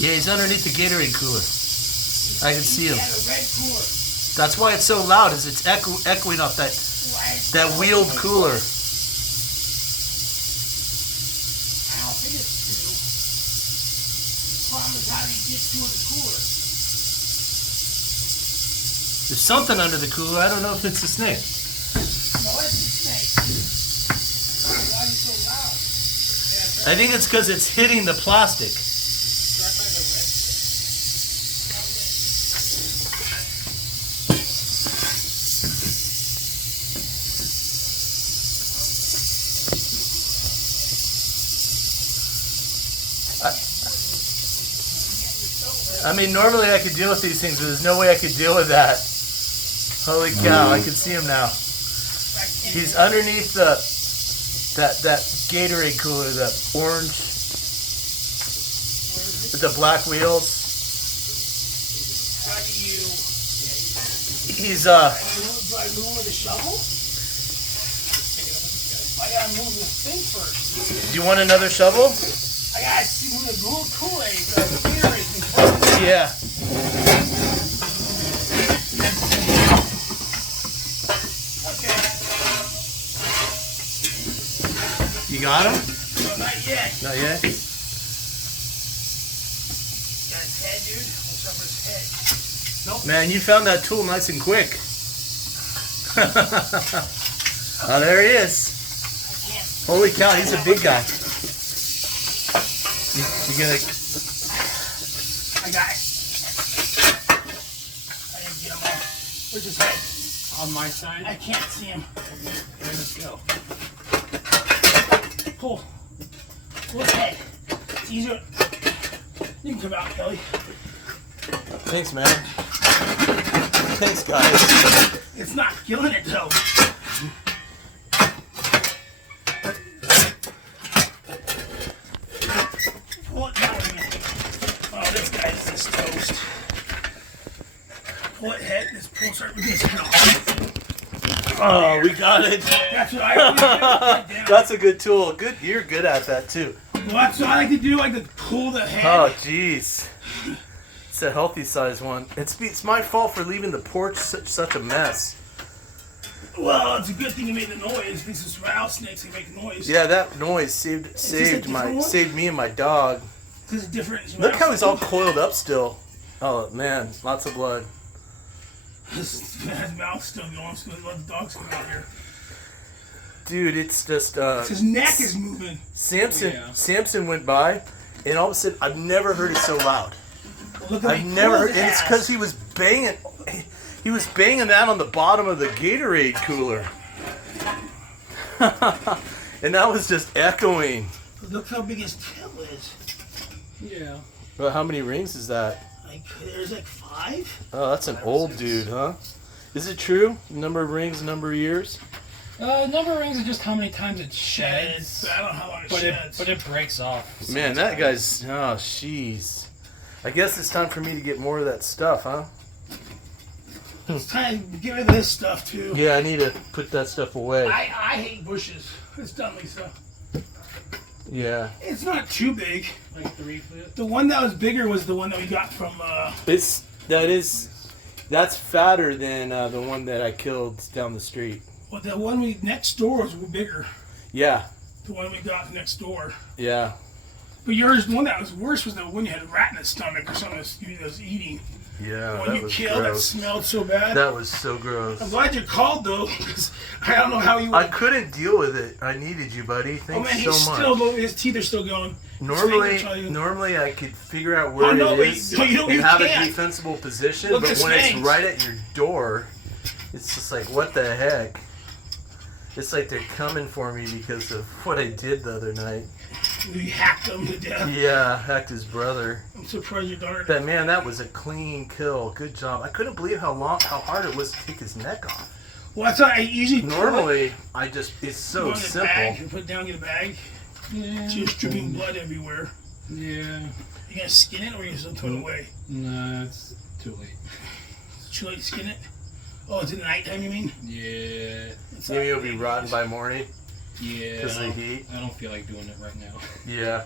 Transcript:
Yeah, he's underneath the Gatorade cooler. I can see him. Yeah, the red cooler. That's why it's so loud, is it's echoing off that wheeled cooler. I don't think it's two. The problem is how do you get two in the cooler? There's something under the cooler. I don't know if it's a snake. No, it's a snake. Why is it so loud? I think it's because it's hitting the plastic. I mean, normally I could deal with these things, but there's no way I could deal with that. Holy cow, I can see him now. He's underneath that Gatorade cooler, that orange with the black wheels. How do you... He's, Do I move with a shovel? I gotta move this thing first. do you want another shovel? I gotta see when the Kool-Aid, the Gatorade can put Yeah. Okay. You got him? No, not yet. Not yet? Got his head, dude. What's up with his head? Nope. Man, you found that tool nice and quick. Oh, there he is. I can't. Holy cow, he's a big guy. You gonna... I got it. I didn't get him off. Where's his head? On my side? I can't see him. Let's go. Pull. Pull his head. It's easier. You can come out, Kelly. Thanks, man. Thanks, guys. It's not killing it, though. Pull it down again. Oh, this guy's just toast. Pull it head. This pull start with this head off. Oh, we got it. That's what I always do. Right down. That's a good tool. Good, you're good at that too. Well, that's what I like to do. I like to pull the head. Oh, jeez. It's a healthy size one. It's my fault for leaving the porch such a mess. Well, it's a good thing you made the noise. These are rattlesnakes. They make noise. Yeah, that noise saved me and my dog. This is different. Look how he's all coiled up still. Oh man, lots of blood. His mouth's still going, so let the dogs come out here. Dude, it's just His neck is moving. Samson went by, and all of a sudden I've never heard it so loud. Look at I've never heard, and it's because he was banging that on the bottom of the Gatorade cooler. And that was just echoing. Look how big his tail is. Yeah. Well, how many rings is that? Like, there's like 5? Oh, that's an old dude, huh? Is it true? Number of rings, number of years? Number of rings is just how many times it sheds. I don't know how long it But sheds. it breaks off. Man, that guy's... Oh, jeez. I guess it's time for me to get more of that stuff, huh? It's time to get rid of this stuff, too. Yeah, I need to put that stuff away. I hate bushes. It's done, Lisa. Yeah. It's not too big. Like 3 foot. The one that was bigger was the one that we got from, That's fatter than the one that I killed down the street. well, the one we next door was bigger. Yeah. The one we got next door. Yeah. But yours, the one that was worse was the one you had a rat in the stomach or something that was eating. Yeah, The one that you was killed that gross. smelled so bad. That was so gross. I'm glad you called, though, because I don't know how you I would. couldn't deal with it. I needed you, buddy. Oh, Thanks man, he's so much. still going. His teeth are still going. His fingers tell you- Normally I could figure out where no, it but is you and have a can't. defensible position, Look but at his when it's fangs. right at your door, it's just like, what the heck? It's like they're coming for me because of what I did the other night. We hacked him to death. Yeah, hacked his brother. I'm surprised your daughter. But man, that was a clean kill. Good job. I couldn't believe how hard it was to take his neck off. Well, that's why I usually Normally, it's put so it in a simple. bag. You put it down in a bag. Yeah. So you're dripping blood everywhere. Yeah. You gonna skin it or you just throw it away? No, it's too late. It's too late to skin it. Oh, it's in the nighttime, you mean? Yeah. It's Maybe not- it'll be rotten by morning Yeah. because of the heat. I don't feel like doing it right now. Yeah.